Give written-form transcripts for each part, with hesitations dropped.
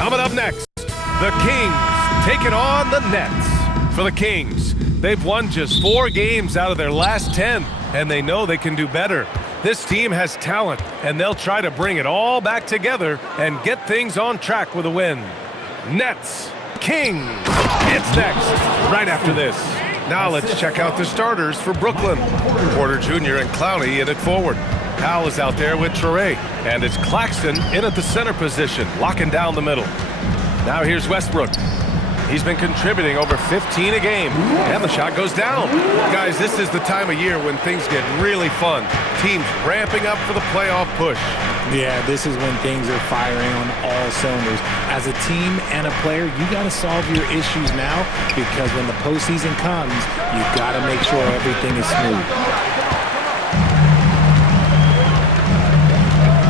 Coming up next, the Kings taking on the Nets. For the Kings, they've won just 4 games out of their last 10, and they know they can do better. This team has talent, and they'll try to bring it all back together and get things on track with a win. Nets, Kings. It's next, right after this. Now let's check out the starters for Brooklyn. Porter Jr. and Clowney in at forward. Powell is out there with Traore, and it's Claxton in at the center position, locking down the middle. Now here's Westbrook. He's been contributing over 15 a game, and the shot goes down. Guys, this is the time of year when things get really fun. Teams ramping up for the playoff push. Yeah, this is when things are firing on all cylinders. As a team and a player, you got to solve your issues now, because when the postseason comes, you've got to make sure everything is smooth.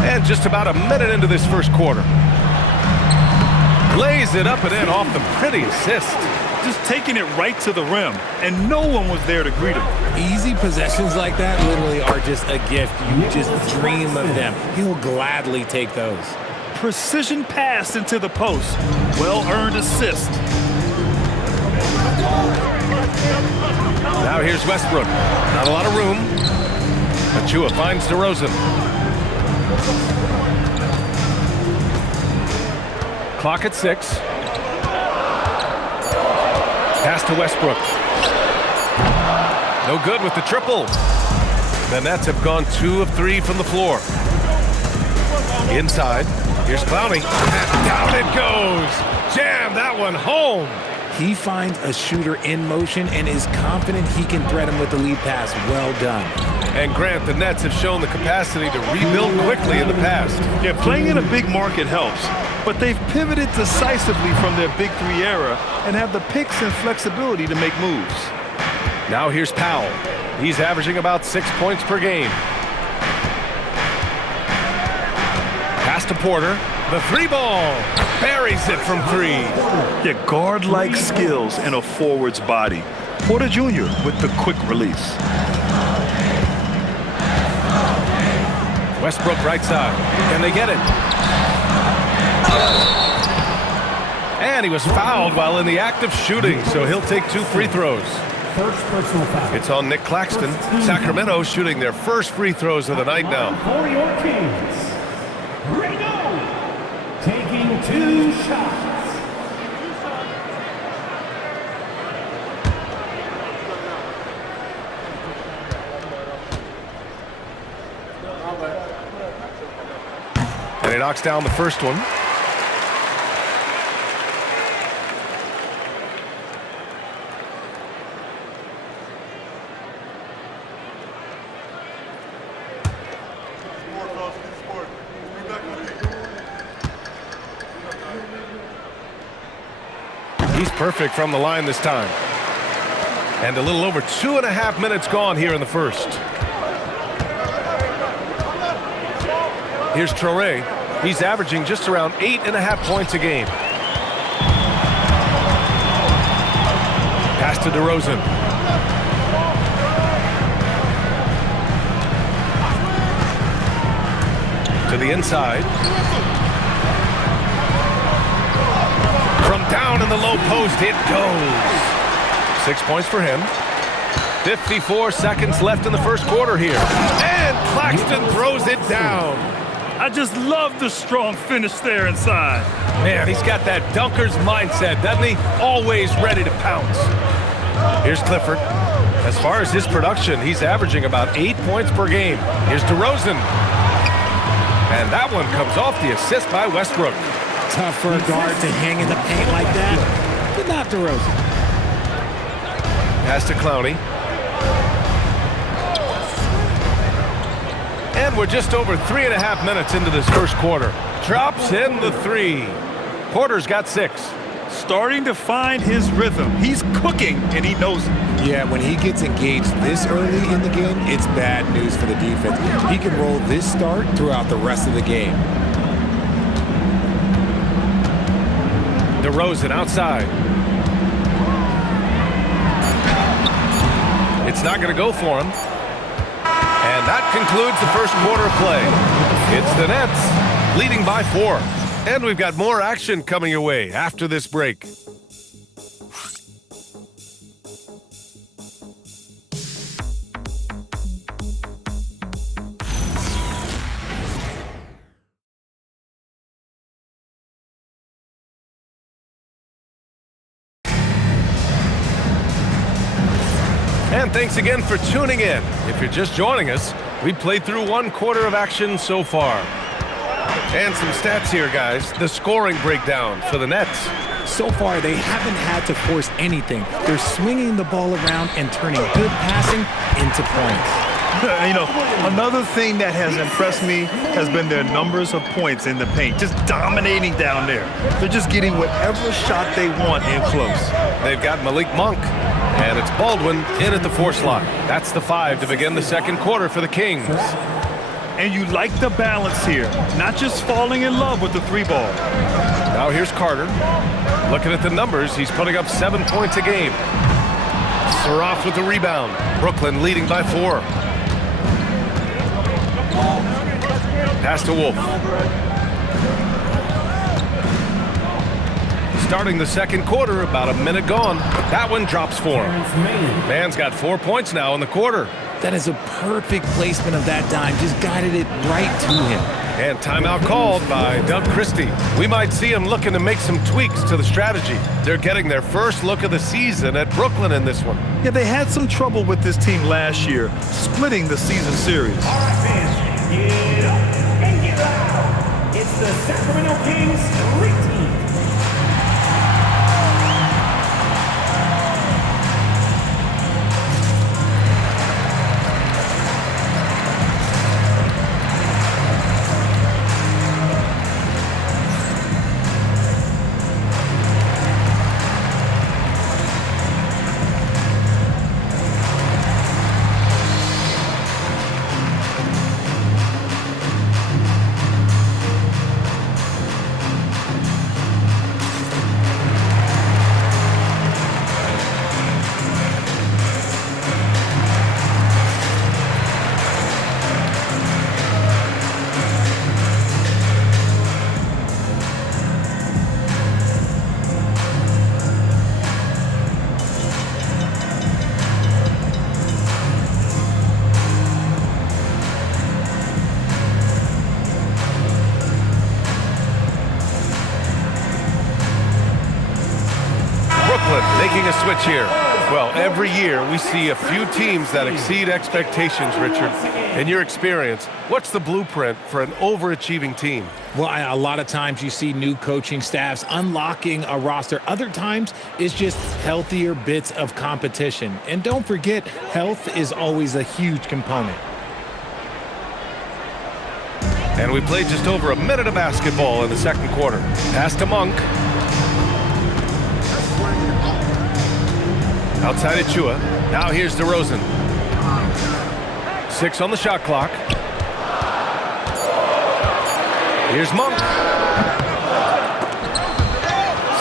And just about a minute into this first quarter. Lays it up and in off the pretty assist. Just taking it right to the rim, and no one was there to greet him. Easy possessions like that literally are just a gift. You just dream of them. He'll gladly take those. Precision pass into the post. Well-earned assist. Now here's Westbrook. Not a lot of room. Achua finds DeRozan. Clock at 6. Pass to Westbrook. No good with the triple. The Nets have gone 2 of 3 from the floor. Inside. Here's Clowney. And down it goes. Jam that one home. He finds a shooter in motion and is confident he can thread him with the lead pass. Well done. And Grant, the Nets have shown the capacity to rebuild quickly in the past. Yeah, playing in a big market helps, but they've pivoted decisively from their Big 3 era and have the picks and flexibility to make moves. Now here's Powell. He's averaging about 6 points per game. Pass to Porter. The 3 ball. Buries it from 3. Yeah, guard-like skills and a forward's body. Porter Jr. with the quick release. Westbrook right side. Can they get it? And he was fouled while in the act of shooting, so he'll take 2 free throws. First personal foul. It's on Nick Claxton. Sacramento shooting their first free throws of the night now. For your Kings, Reno taking 2 shots. And he knocks down the first one. He's perfect from the line this time. And a little over 2.5 minutes gone here in the first. Here's Traore. He's averaging just around 8.5 points a game. Pass to DeRozan. To the inside. From down in the low post, it goes. 6 points for him. 54 seconds left in the first quarter here. And Claxton throws it down. I just love the strong finish there inside. Man, he's got that dunker's mindset, doesn't he? Always ready to pounce. Here's Clifford. As far as his production, he's averaging about 8 points per game. Here's DeRozan. And that one comes off the assist by Westbrook. Tough for a guard to hang in the paint like that, but not DeRozan. Pass to Clowney. And we're just over 3.5 minutes into this first quarter. Drops in the 3. Porter's got 6. Starting to find his rhythm. He's cooking, and he knows it. Yeah, when he gets engaged this early in the game, it's bad news for the defense. He can roll this start throughout the rest of the game. DeRozan outside. It's not going to go for him. And that concludes the first quarter of play. It's the Nets leading by 4. And we've got more action coming your way after this break. And thanks again for tuning in. If you're just joining us, we played through 1 quarter of action so far. And some stats here, guys. The scoring breakdown for the Nets. So far, they haven't had to force anything. They're swinging the ball around and turning good passing into points. You know, another thing that has impressed me has been their numbers of points in the paint, just dominating down there. They're just getting whatever shot they want in close. They've got Malik Monk, and it's Baldwin in at the 4 slot. That's the 5 to begin the second quarter for the Kings. And you like the balance here, not just falling in love with the 3 ball. Now here's Carter. Looking at the numbers, he's putting up 7 points a game. Saroff with the rebound. Brooklyn leading by 4. Pass to Wolf. Starting the second quarter, about a minute gone. That one drops for him. Man's got 4 points now in the quarter. That is a perfect placement of that dime. Just guided it right to him. And timeout called by Doug Christie. We might see him looking to make some tweaks to the strategy. They're getting their first look of the season at Brooklyn in this one. Yeah, they had some trouble with this team last year, splitting the season series. All right, fans, get up and get loud. It's the Sacramento Kings Street Team. Making a switch here. Well, every year we see a few teams that exceed expectations, Richard. In your experience, what's the blueprint for an overachieving team? Well, a lot of times you see new coaching staffs unlocking a roster. Other times it's just healthier bits of competition. And don't forget, health is always a huge component. And we played just over a minute of basketball in the second quarter. Pass to Monk. Outside at Chua. Now here's DeRozan. 6 on the shot clock. Here's Monk.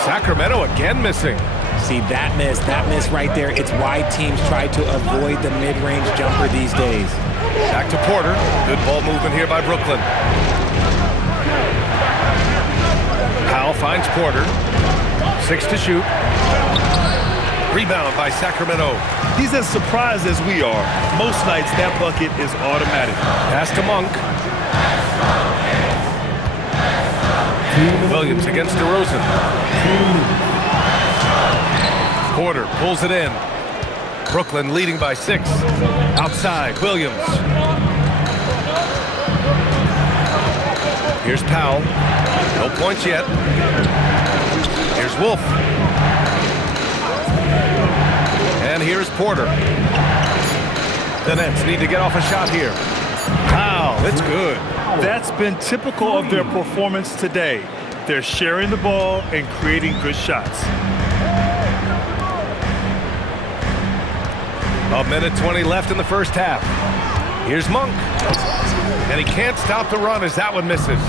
Sacramento again missing. See, that miss right there, it's why teams try to avoid the mid-range jumper these days. Back to Porter. Good ball movement here by Brooklyn. Powell finds Porter. 6 to shoot. Rebound by Sacramento. He's as surprised as we are. Most nights, that bucket is automatic. Pass to Monk. Williams against DeRozan. Porter pulls it in. Brooklyn leading by 6. Outside, Williams. Here's Powell. No points yet. Here's Wolf. And here's Porter. The Nets need to get off a shot here. Powell, it's good. That's been typical of their performance today. They're sharing the ball and creating good shots. A minute 20 left in the first half. Here's Monk. And he can't stop the run as that one misses.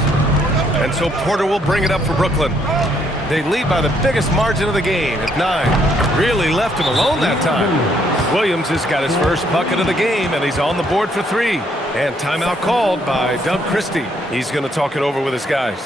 And so Porter will bring it up for Brooklyn. They lead by the biggest margin of the game at 9. Really left him alone that time. Williams has got his first bucket of the game, and he's on the board for 3. And timeout called by Doug Christie. He's going to talk it over with his guys.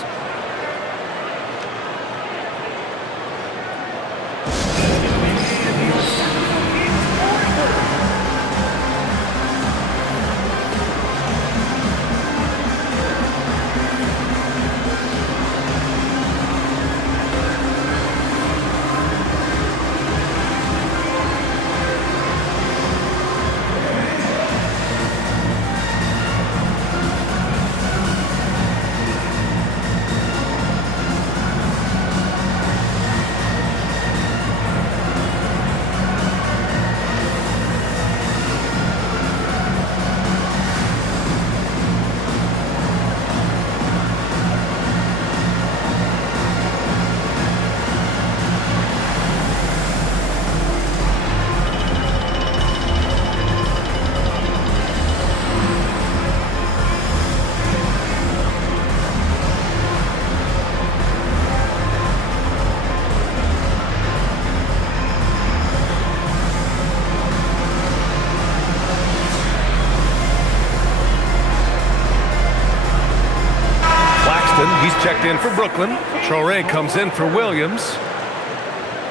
DeRozan. He's checked in for Brooklyn. Traore comes in for Williams.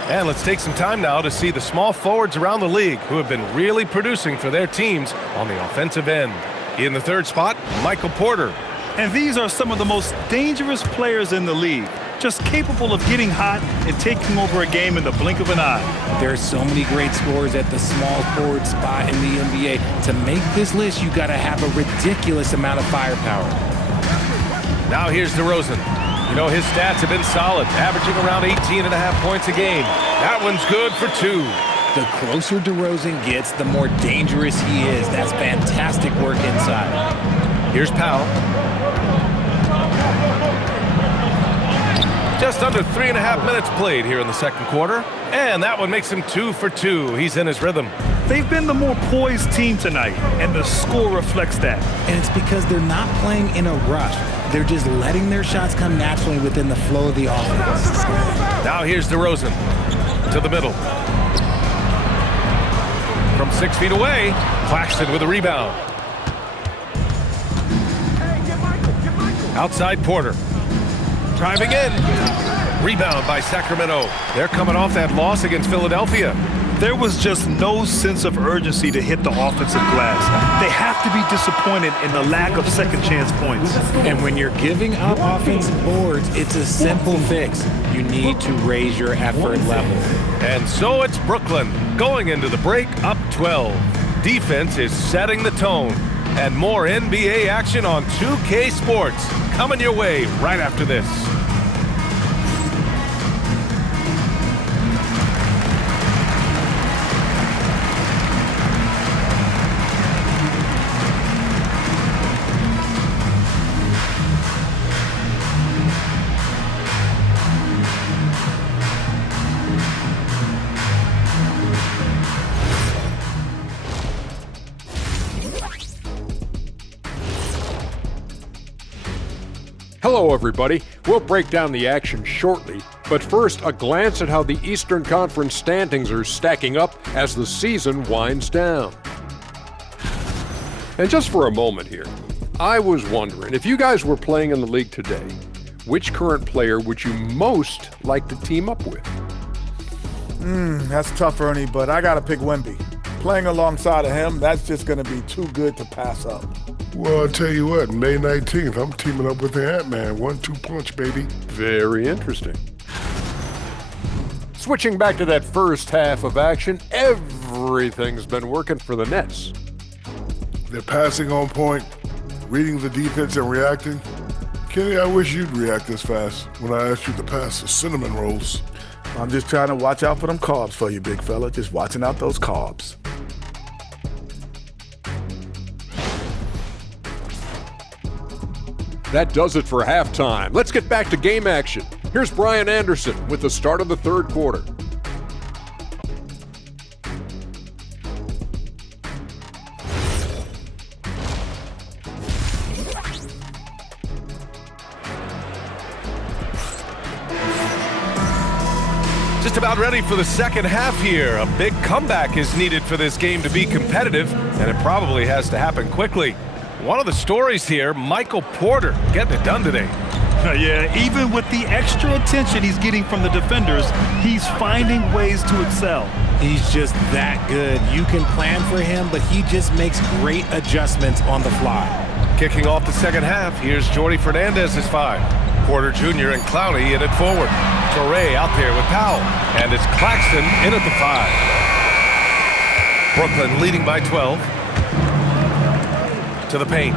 And let's take some time now to see the small forwards around the league who have been really producing for their teams on the offensive end. In the third spot, Michael Porter. And these are some of the most dangerous players in the league, just capable of getting hot and taking over a game in the blink of an eye. There are so many great scorers at the small forward spot in the NBA. To make this list, you got to have a ridiculous amount of firepower. Now here's DeRozan. You know, his stats have been solid, averaging around 18.5 points a game. That one's good for 2. The closer DeRozan gets, the more dangerous he is. That's fantastic work inside. Here's Powell. Just under 3.5 minutes played here in the second quarter. And that one makes him 2 for 2. He's in his rhythm. They've been the more poised team tonight, and the score reflects that. And it's because they're not playing in a rush. They're just letting their shots come naturally within the flow of the offense. Now here's DeRozan to the middle. From 6 feet away, Claxton with a rebound. Outside Porter. Driving in. Rebound by Sacramento. They're coming off that loss against Philadelphia. There was just no sense of urgency to hit the offensive glass. They have to be disappointed in the lack of second chance points. And when you're giving up offensive boards, it's a simple fix. You need to raise your effort level. And so it's Brooklyn going into the break up 12. Defense is setting the tone. And more NBA action on 2K Sports coming your way right after this. Hello, everybody. We'll break down the action shortly, but first, a glance at how the Eastern Conference standings are stacking up as the season winds down. And just for a moment here, I was wondering, if you guys were playing in the league today, which current player would you most like to team up with? That's tough, Ernie, but I got to pick Wemby. Playing alongside of him, that's just going to be too good to pass up. Well, I'll tell you what, May 19th, I'm teaming up with the Ant-Man. 1-2 punch, baby. Very interesting. Switching back to that first half of action, everything's been working for the Nets. They're passing on point, reading the defense and reacting. Kenny, I wish you'd react this fast when I asked you to pass the cinnamon rolls. I'm just trying to watch out for them carbs for you, big fella. Just watching out those carbs. That does it for halftime. Let's get back to game action. Here's Brian Anderson with the start of the third quarter. Just about ready for the second half here. A big comeback is needed for this game to be competitive, and it probably has to happen quickly. One of the stories here, Michael Porter getting it done today. Yeah, even with the extra attention he's getting from the defenders, he's finding ways to excel. He's just that good. You can plan for him, but he just makes great adjustments on the fly. Kicking off the second half, here's Jordy Fernandez's 5. Porter Jr. and Clowney in at forward. Traore out there with Powell. And it's Claxton in at the 5. Brooklyn leading by 12. To the paint.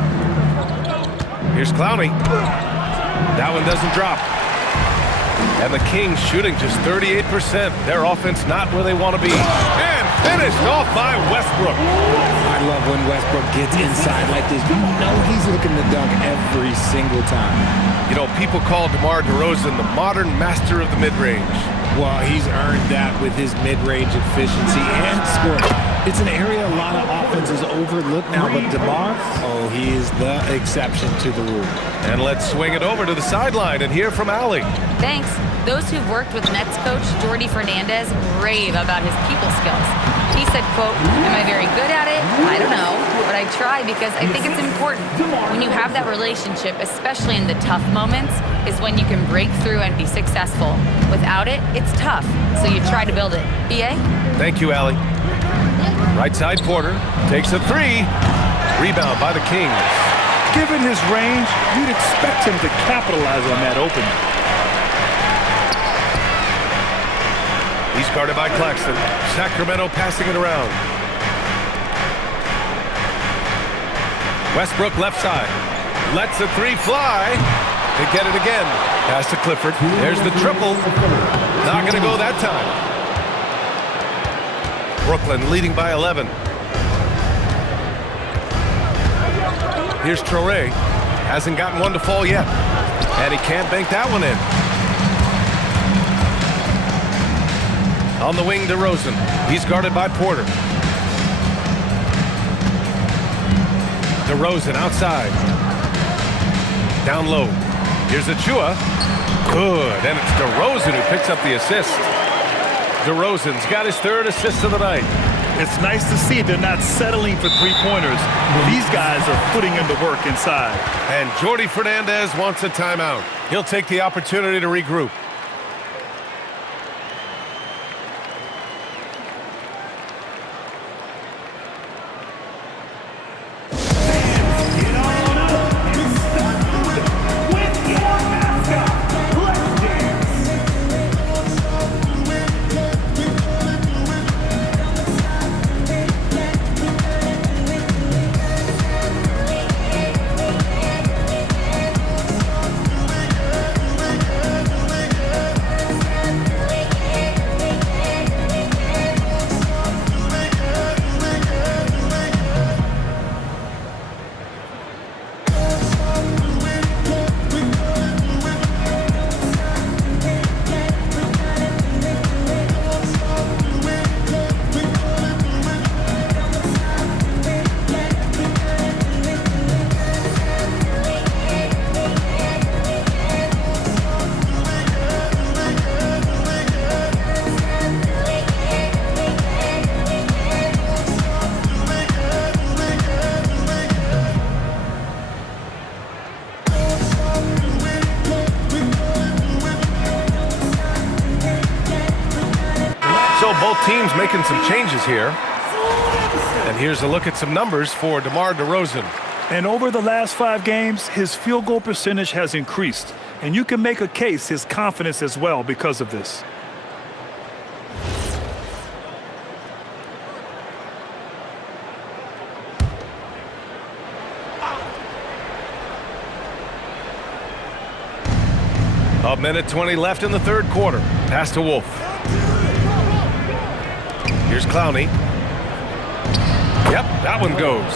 Here's Clowney. That one doesn't drop. And the Kings shooting just 38%. Their offense not where they want to be. And finished off by Westbrook. I love when Westbrook gets inside like this. You know he's looking to dunk every single time. You know, people call DeMar DeRozan the modern master of the mid-range. Well, he's earned that with his mid-range efficiency and scoring. It's an area a lot of offenses overlook now, but DeMar, oh, he is the exception to the rule. And let's swing it over to the sideline and hear from Allie. Thanks. Those who've worked with Nets coach Jordy Fernandez rave about his people skills. He said, quote, "Am I very good at it? I don't know, but I try because I think it's important. When you have that relationship, especially in the tough moments, is when you can break through and be successful. Without it, it's tough, so you try to build it." B.A.? Thank you, Allie. Right side Porter takes a three. Rebound by the Kings. Given his range, you'd expect him to capitalize on that opening. He's guarded by Claxton. Sacramento passing it around. Westbrook left side. Lets the three fly. They get it again. Pass to Clifford. There's the triple. Not going to go that time. Brooklyn leading by 11. Here's Traoré. Hasn't gotten one to fall yet. And he can't bank that one in. On the wing, DeRozan. He's guarded by Porter. DeRozan outside. Down low. Here's Achua. Good. And it's DeRozan who picks up the assist. DeRozan's got his third assist of the night. It's nice to see they're not settling for three-pointers. These guys are putting in the work inside. And Jordi Fernandez wants a timeout. He'll take the opportunity to regroup. So both teams making some changes here. And here's a look at some numbers for DeMar DeRozan. And over the last 5 games, his field goal percentage has increased. And you can make a case his confidence as well because of this. A minute 20 left in the third quarter. Pass to Wolf. Here's Clowney. Yep, that one goes.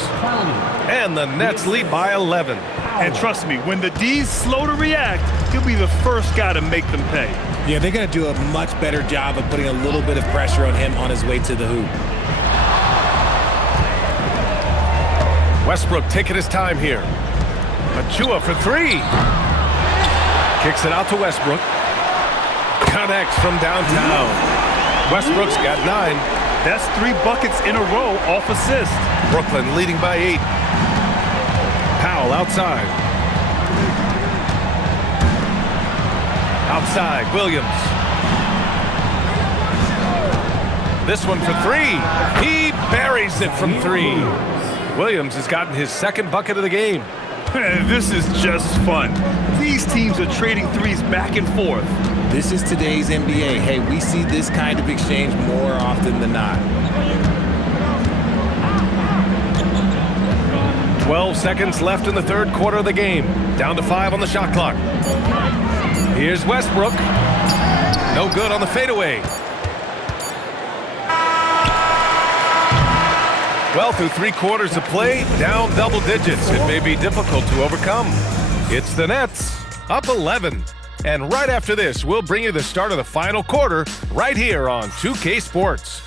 And the Nets lead by 11. And trust me, when the D's slow to react, he'll be the first guy to make them pay. Yeah, they're going to do a much better job of putting a little bit of pressure on him on his way to the hoop. Westbrook taking his time here. Achua for three. Kicks it out to Westbrook. Connects from downtown. Westbrook's got 9. That's 3 buckets in a row off assist. Brooklyn leading by 8. Powell outside. Outside, Williams. This one for 3. He buries it from 3. Williams has gotten his second bucket of the game. This is just fun. These teams are trading threes back and forth. This is today's NBA. Hey, we see this kind of exchange more often than not. 12 seconds left in the third quarter of the game. Down to 5 on the shot clock. Here's Westbrook. No good on the fadeaway. Well, through 3 quarters of play, down double digits. It may be difficult to overcome. It's the Nets, up 11. And right after this, we'll bring you the start of the final quarter right here on 2K Sports.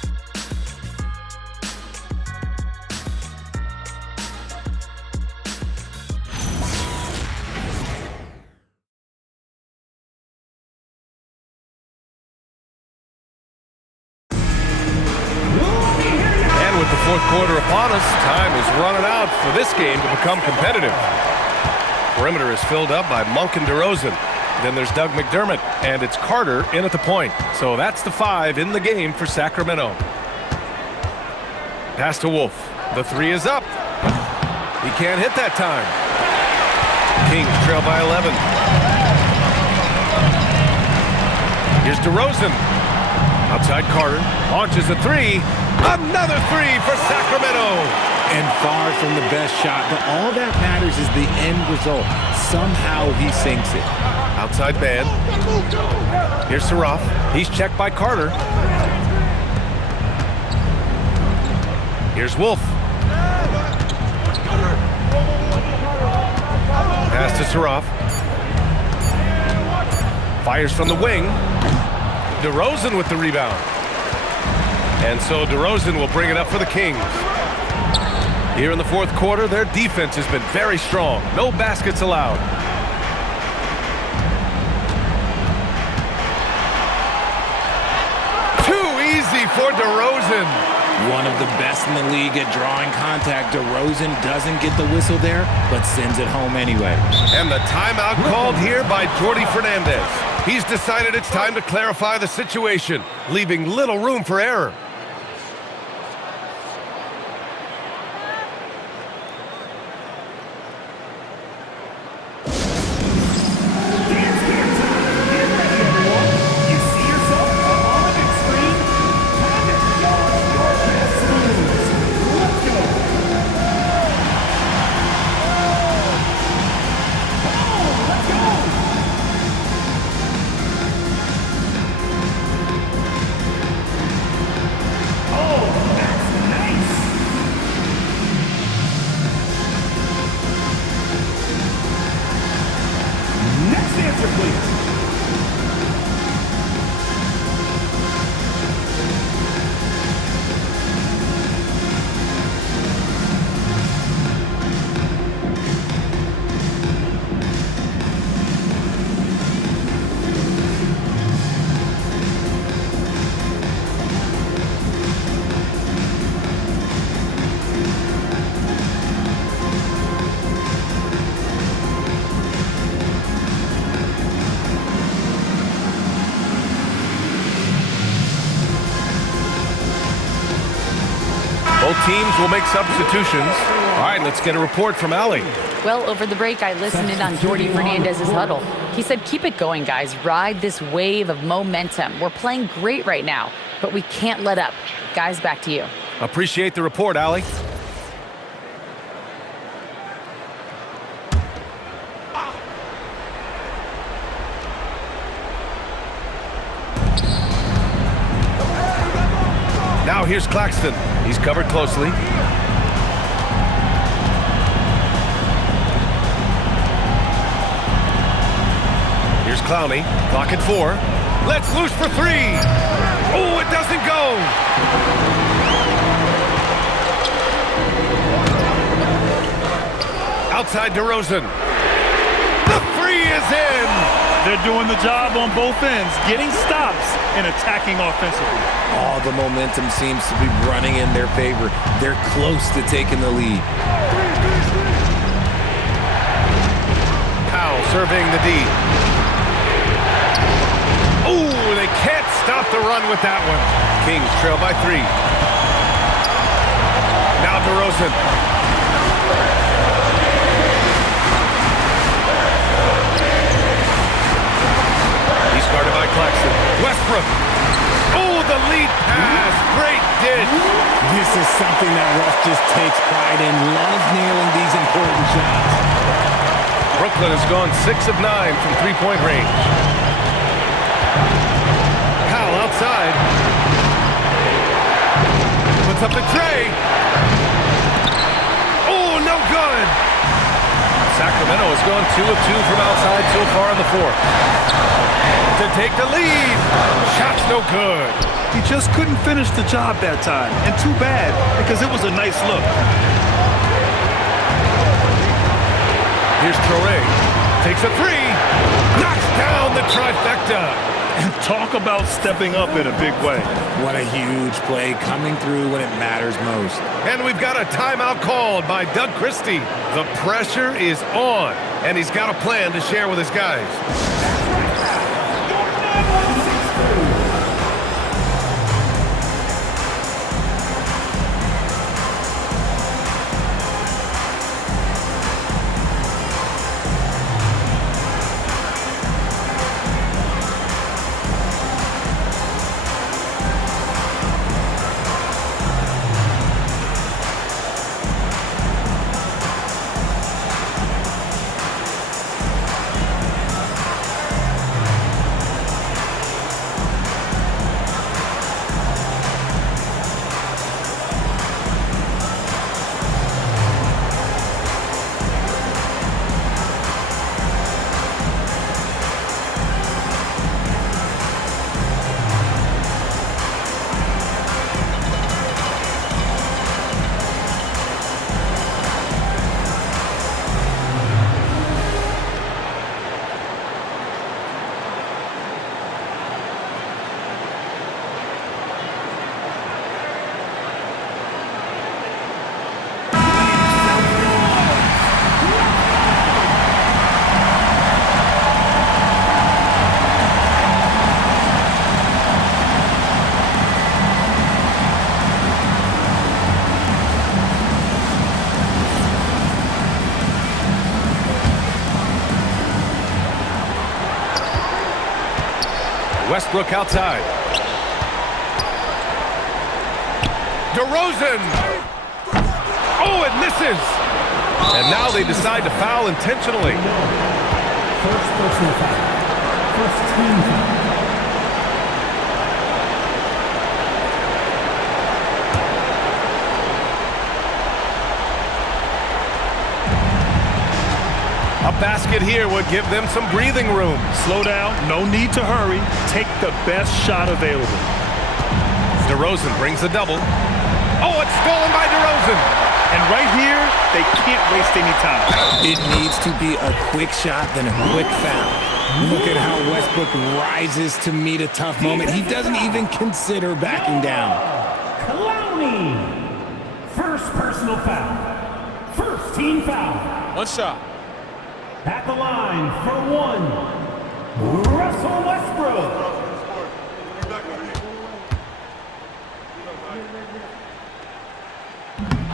honest, time is running out for this game to become competitive. Perimeter is filled up by Monk and DeRozan. Then there's Doug McDermott, and it's Carter in at the point. So that's the 5 in the game for Sacramento. Pass to Wolf. The 3 is up. He can't hit that time. Kings trail by 11. Here's DeRozan. Outside Carter. Launches a 3. Another 3 for Sacramento. And far from the best shot, but all that matters is the end result. Somehow he sinks it. Outside man. Here's Saraf. He's checked by Carter. Here's Wolf. Pass to Saraf. Fires from the wing. DeRozan with the rebound. And so DeRozan will bring it up for the Kings. Here in the fourth quarter, their defense has been very strong. No baskets allowed. Too easy for DeRozan. One of the best in the league at drawing contact. DeRozan doesn't get the whistle there, but sends it home anyway. And the timeout called here by Jordi Fernandez. He's decided it's time to clarify the situation, leaving little room for error. Both teams will make substitutions. All right, let's get a report from Allie. Well, over the break, I listened in on Jordi Fernandez's huddle. He said, keep it going, guys. Ride this wave of momentum. We're playing great right now, but we can't let up. Guys, back to you. Appreciate the report, Allie. Now here's Claxton. He's covered closely. Here's Clowney. Clock at 4. Let's loose for 3. Oh, it doesn't go. Outside DeRozan. The 3 is in. They're doing the job on both ends, getting stops and attacking offensively. All the momentum seems to be running in their favor. They're close to taking the lead. Powell surveying the D. Oh, they can't stop the run with that one. Kings trail by 3. Now DeRozan. Guarded by Claxton. Westbrook. Oh, the lead pass. Great dish. This is something that Russ just takes pride in. Loves nailing these important shots. Brooklyn has gone 6 of 9 from three-point range. Powell outside. Puts up the tray. Oh, no good. Sacramento has gone 2 of 2 from outside so far in the fourth. To take the lead. Shot's no good. He just couldn't finish the job that time. And too bad, because it was a nice look. Here's Traoré. Takes a 3. Knocks down the trifecta. And talk about stepping up in a big way. What a huge play coming through when it matters most. And we've got a timeout called by Doug Christie. The pressure is on, and he's got a plan to share with his guys. Westbrook outside. DeRozan. Oh, it misses. And now they decide to foul intentionally. First personal foul. First team foul. A basket here would give them some breathing room. Slow down. No need to hurry. Take the best shot available. DeRozan brings the double. Oh, it's stolen by DeRozan. And right here, they can't waste any time. It needs to be a quick shot, then a quick foul. Look at how Westbrook rises to meet a tough moment. He doesn't even consider backing down. Clowney. First personal foul. First team foul. One shot. At the line for one, Russell Westbrook.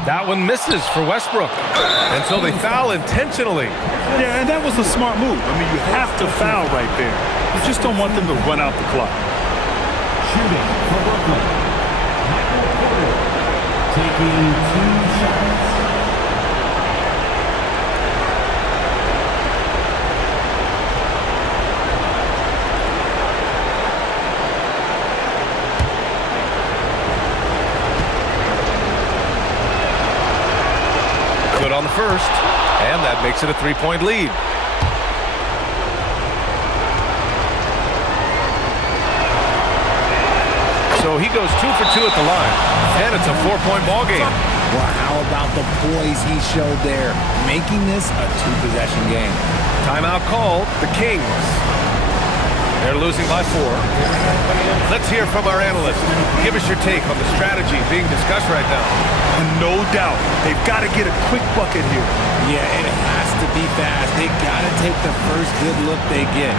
That one misses for Westbrook. And so they foul intentionally. Yeah, and that was a smart move. I mean, you have to foul right there. You just don't want them to run out the clock. Shooting for Brooklyn, Michael Porter, taking 2 shots. Good on the first, and that makes it a 3-point lead. So he goes 2 for 2 at the line, and it's a 4-point ball game. Well, how about the poise he showed there, making this a 2-possession game? Timeout called, the Kings. They're losing by 4. Let's hear from our analyst. Give us your take on the strategy being discussed right now. No doubt. They've got to get a quick bucket here. Yeah, and it has to be fast. They got to take the first good look they get.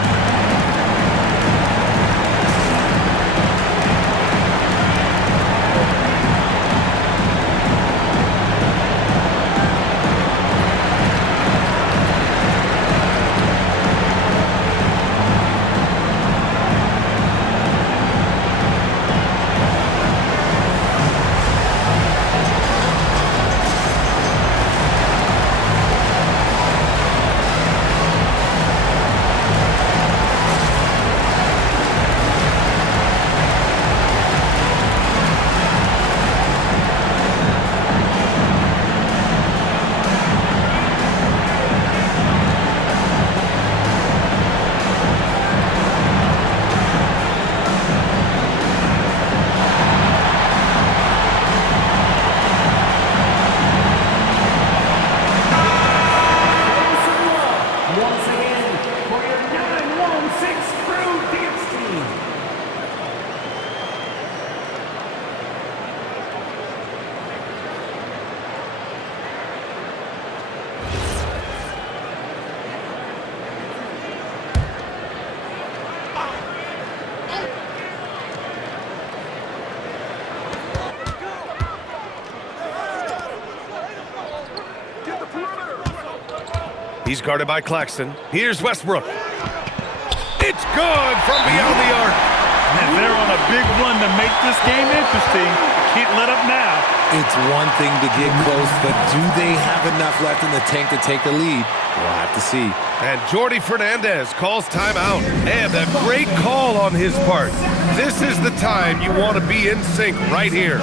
He's guarded by Claxton. Here's Westbrook. It's good from beyond the arc. And they're on a big run to make this game interesting. Can't let up now. It's one thing to get close, but do they have enough left in the tank to take the lead? We'll have to see. And Jordi Fernandez calls timeout. And a great call on his part. This is the time you want to be in sync right here.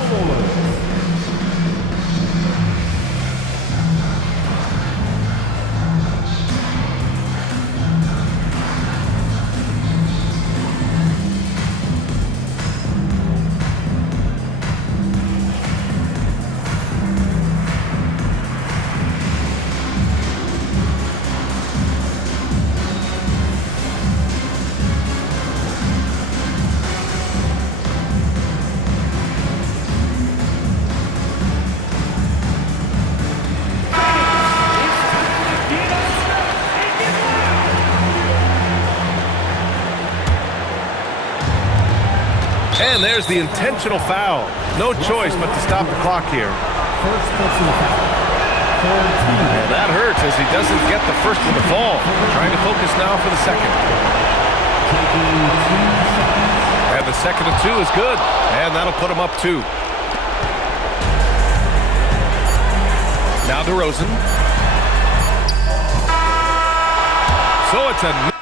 And there's the intentional foul. No choice but to stop the clock here. And that hurts as he doesn't get the first one to fall. Trying to focus now for the second. And the second and 2 is good. And that'll put him up 2. Now DeRozan. So it's a